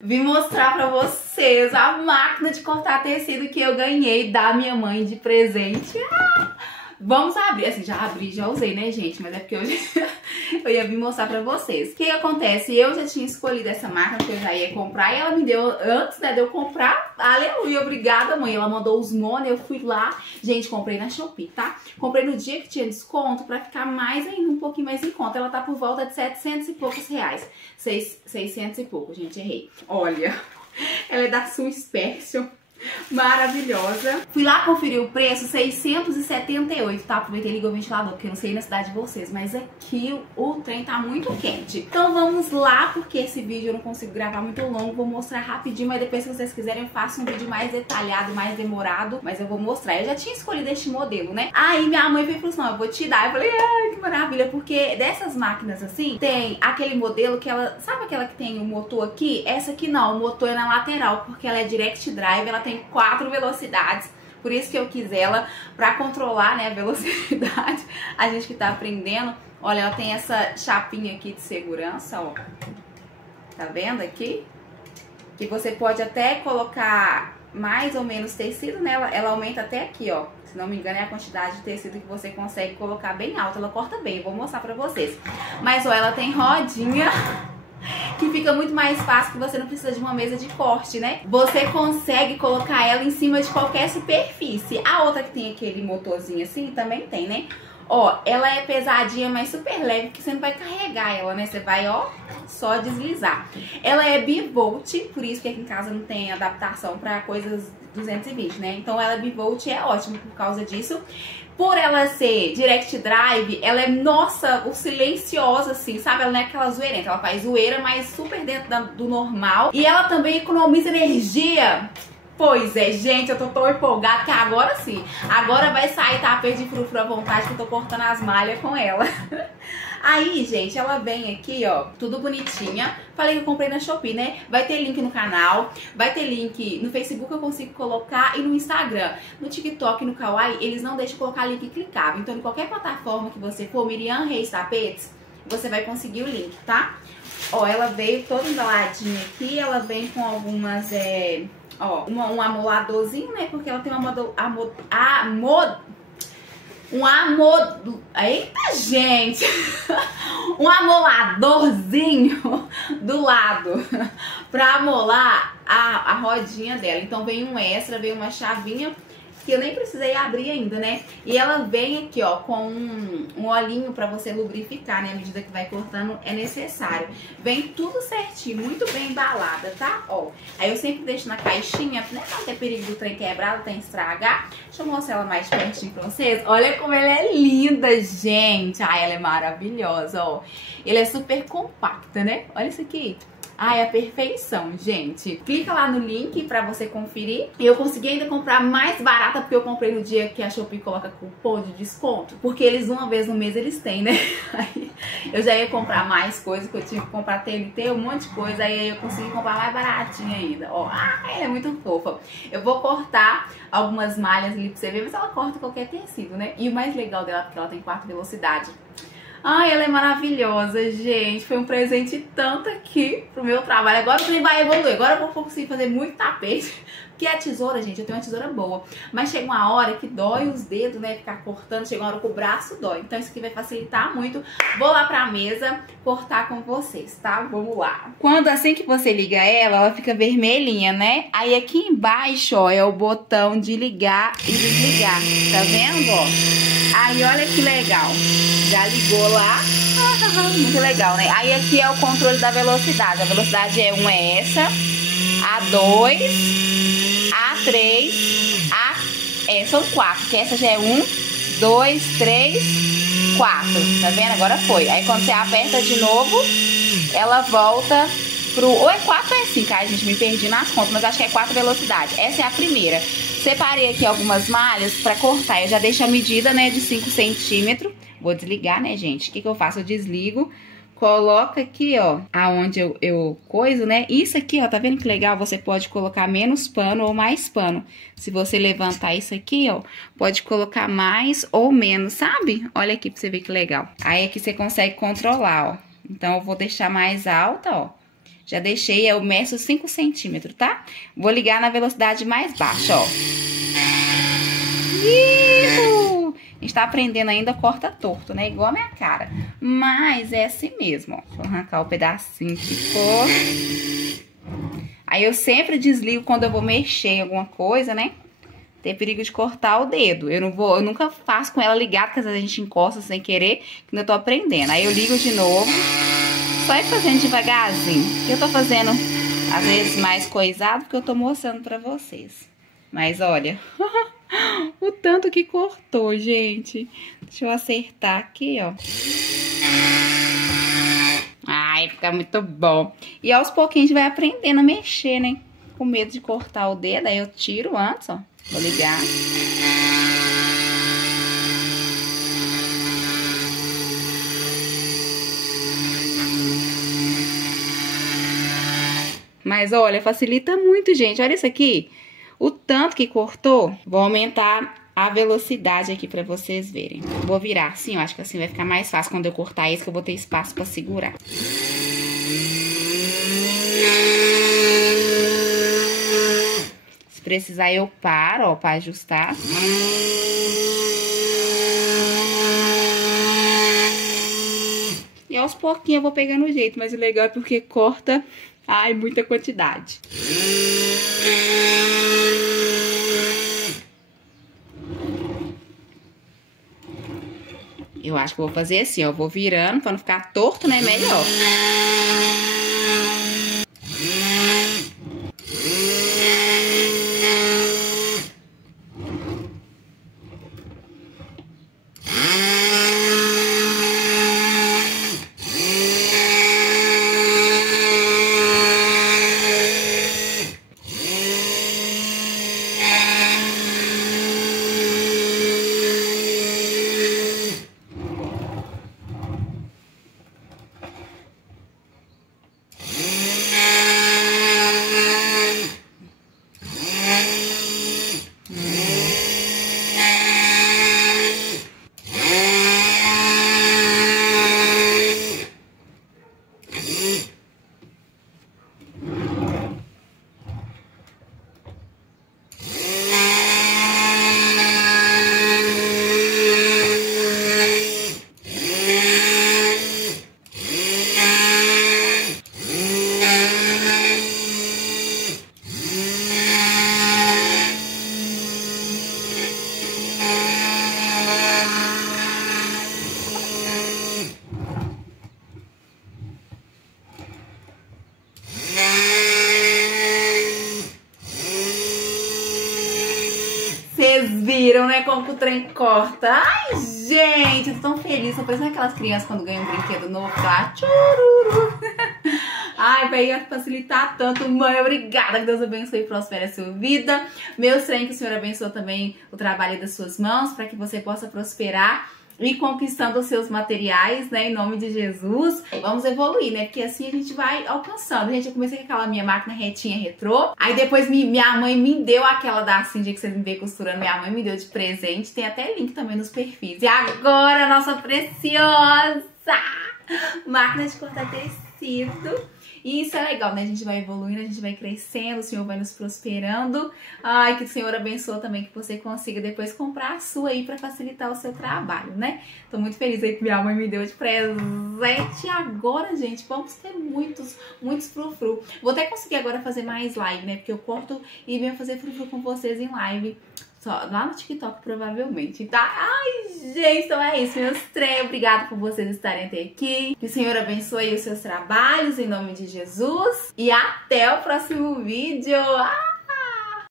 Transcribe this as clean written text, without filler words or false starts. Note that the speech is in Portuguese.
Vim mostrar pra vocês a máquina de cortar tecido que eu ganhei da minha mãe de presente. Vamos abrir, assim, já abri, já usei, né, gente? Mas é porque hoje eu ia vir mostrar pra vocês. O que acontece? Eu já tinha escolhido essa máquina que eu já ia comprar e ela me deu, antes, né, de eu comprar, aleluia, obrigada, mãe. Ela mandou os monos, eu fui lá, gente, comprei na Shopee, tá? Comprei no dia que tinha desconto pra ficar mais ainda, um pouquinho mais em conta. Ela tá por volta de 700 e poucos reais. 600 e pouco, gente, errei. Olha, ela é da Sua Special. Maravilhosa. Fui lá conferir o preço, 678, tá? Aproveitei e liguei o ventilador, porque eu não sei na cidade de vocês, mas aqui o trem tá muito quente. Então vamos lá, porque esse vídeo eu não consigo gravar muito longo, vou mostrar rapidinho, mas depois se vocês quiserem eu faço um vídeo mais detalhado, mais demorado, mas eu vou mostrar. Eu já tinha escolhido este modelo, né? Aí minha mãe veio e falou assim, não, eu vou te dar. Eu falei, ai, que maravilha, porque dessas máquinas assim, tem aquele modelo que ela, sabe aquela que tem o motor aqui? Essa aqui não, o motor é na lateral, porque ela é direct drive, ela tem 4 velocidades, por isso que eu quis ela, pra controlar, né, a velocidade, a gente que tá aprendendo. Olha, ela tem essa chapinha aqui de segurança, ó, tá vendo aqui? Que você pode até colocar mais ou menos tecido, né, ela aumenta até aqui, ó, se não me engano é a quantidade de tecido que você consegue colocar bem alto, ela corta bem, eu vou mostrar pra vocês. Mas, ó, ela tem rodinha, que fica muito mais fácil, que você não precisa de uma mesa de corte, né? Você consegue colocar ela em cima de qualquer superfície. A outra que tem aquele motorzinho assim, também tem, né? Ó, ela é pesadinha, mas super leve, que você não vai carregar ela, né? Você vai, ó, só deslizar. Ela é bivolt, por isso que aqui em casa não tem adaptação para coisas 220, né? Então ela bivolt é ótimo por causa disso. Por ela ser direct drive, ela é, nossa, silenciosa, assim, sabe? Ela não é aquela zoeirenta, ela faz zoeira, mas super dentro do normal. E ela também economiza energia. Pois é, gente, eu tô tão empolgada que agora sim. Agora vai sair tapete de frufru à vontade, que eu tô cortando as malhas com ela. Aí, gente, ela vem aqui, ó, tudo bonitinha. Falei que eu comprei na Shopee, né? Vai ter link no canal, vai ter link no Facebook, eu consigo colocar, e no Instagram. No TikTok, no Kawaii, eles não deixam colocar link clicável. Então, em qualquer plataforma que você for, Miriam Reis Tapetes, você vai conseguir o link, tá? Ó, ela veio toda embaladinha aqui, ela vem com algumas, ó, um amoladorzinho, né? Porque ela tem eita, gente! Um amoladorzinho do lado pra amolar a rodinha dela. Então vem um extra, vem uma chavinha que eu nem precisei abrir ainda, né? E ela vem aqui, ó, com um olhinho pra você lubrificar, né? À medida que vai cortando, é necessário. Vem tudo certinho, muito bem embalada, tá? Ó, aí eu sempre deixo na caixinha, né? Pra não ter perigo do trem quebrar, tem estragar. Deixa eu mostrar ela mais pertinho pra vocês. Olha como ela é linda, gente. Ai, ela é maravilhosa, ó. Ela é super compacta, né? Olha isso aqui. Ai, a perfeição, gente. Clica lá no link pra você conferir. E eu consegui ainda comprar mais barata, porque eu comprei no dia que a Shopee coloca cupom de desconto. Porque eles, uma vez no mês, eles têm, né? Aí eu já ia comprar mais coisas, que eu tinha que comprar TNT, um monte de coisa. Aí eu consegui comprar mais baratinha ainda. Ó, ela é muito fofa. Eu vou cortar algumas malhas ali pra você ver, mas ela corta qualquer tecido, né? E o mais legal dela é porque ela tem 4 velocidades. Ai, ela é maravilhosa, gente. Foi um presente tanto aqui pro meu trabalho. Agora o trem vai evoluir. Agora eu vou conseguir fazer muito tapete. Porque a tesoura, gente, eu tenho uma tesoura boa. Mas chega uma hora que dói os dedos, né? Ficar cortando. Chega uma hora que o braço dói. Então isso aqui vai facilitar muito. Vou lá pra mesa cortar com vocês, tá? Vamos lá. Quando assim que você liga ela fica vermelhinha, né? Aí aqui embaixo, ó, é o botão de ligar e desligar. Tá vendo, ó? Aí olha que legal. Já ligou lá. Muito legal, né? Aí aqui é o controle da velocidade. A velocidade é 1 é essa, A2, A3, são 4, que essa já é 1, 2, 3, 4. Tá vendo? Agora foi. Aí quando você aperta de novo, ela volta pro... Ou é 4 ou é 5? Ai, gente, me perdi nas contas, mas acho que é 4 velocidades. Essa é a primeira. Separei aqui algumas malhas pra cortar. Eu já deixo a medida, né, de 5 centímetros. Vou desligar, né, gente? O que eu faço? Eu desligo, coloco aqui, ó, aonde eu coiso, né? Isso aqui, ó, tá vendo que legal? Você pode colocar menos pano ou mais pano. Se você levantar isso aqui, ó, pode colocar mais ou menos, sabe? Olha aqui pra você ver que legal. Aí aqui você consegue controlar, ó. Então, eu vou deixar mais alta, ó. Já deixei, eu meço 5 centímetros, tá? Vou ligar na velocidade mais baixa, ó. A gente tá aprendendo ainda, corta torto, né? Igual a minha cara. Mas é assim mesmo, ó. Deixa eu arrancar o pedacinho que ficou. Aí eu sempre desligo quando eu vou mexer em alguma coisa, né? Tem perigo de cortar o dedo. Eu nunca faço com ela ligada, porque às vezes a gente encosta sem querer, que eu tô aprendendo. Aí eu ligo de novo, só ir fazendo devagarzinho. Eu tô fazendo, às vezes, mais coisado, porque eu tô mostrando pra vocês. Mas olha, o tanto que cortou, gente. Deixa eu acertar aqui, ó. Ai, fica muito bom. E aos pouquinhos a gente vai aprendendo a mexer, né? Com medo de cortar o dedo, aí eu tiro antes, ó. Vou ligar. Mas olha, facilita muito, gente. Olha isso aqui. O tanto que cortou. Vou aumentar a velocidade aqui pra vocês verem. Vou virar assim, ó. Acho que assim vai ficar mais fácil quando eu cortar isso, que eu vou ter espaço pra segurar. Se precisar, eu paro, ó, pra ajustar. E aos pouquinhos eu vou pegando o jeito, mas o legal é porque corta, ai, muita quantidade. Eu acho que eu vou fazer assim, ó, vou virando pra não ficar torto, né, melhor. Vocês viram, né, como que o trem corta? Ai, gente, eu tô tão feliz. Tô parecendo aquelas crianças quando ganham um brinquedo novo, tá? Tchururu. Ai, vai facilitar tanto. Mãe, obrigada. Que Deus abençoe e prospere a sua vida. Meus trem, que o Senhor abençoe também o trabalho das suas mãos, para que você possa prosperar e conquistando os seus materiais, né, em nome de Jesus. Vamos evoluir, né, porque assim a gente vai alcançando. Gente, eu comecei com aquela minha máquina retinha retrô, aí depois minha mãe me deu aquela da Cindy que você me vê costurando, minha mãe me deu de presente, tem até link também nos perfis. E agora, nossa preciosa máquina de cortar tecido. E isso é legal, né? A gente vai evoluindo, a gente vai crescendo, o Senhor vai nos prosperando. Ai, que o Senhor abençoe também, que você consiga depois comprar a sua aí pra facilitar o seu trabalho, né? Tô muito feliz aí que minha mãe me deu de presente. E agora, gente, vamos ter muitos frufru. Vou até conseguir agora fazer mais live, né? Porque eu corto e venho fazer frufru com vocês em live. Só lá no TikTok, provavelmente, tá? Ai, gente, então é isso, meus trem. Obrigada por vocês estarem até aqui. Que o Senhor abençoe os seus trabalhos, em nome de Jesus. E até o próximo vídeo.